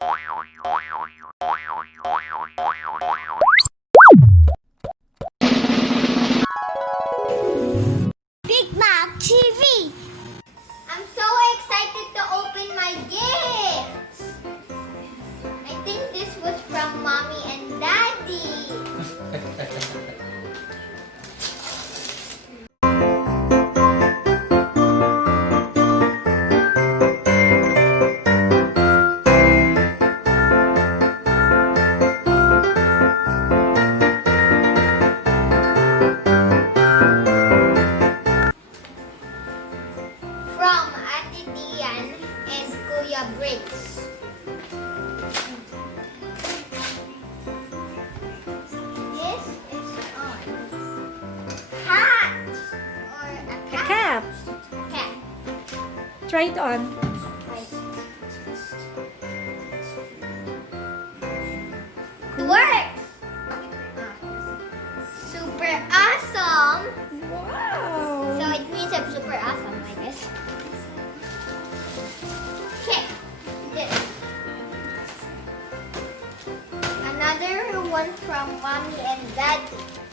Big Mac TV. I'm so excited to open my gifts. I think this was from Mommy and Daddy. From Attribution and Kuya Bricks. This is on hat or a A cap. cap. Cap. Try it on. Right. It works. Super awesome. Wow. So it means I'm super awesome, I guess. Okay, this. Another one from Mommy and Daddy.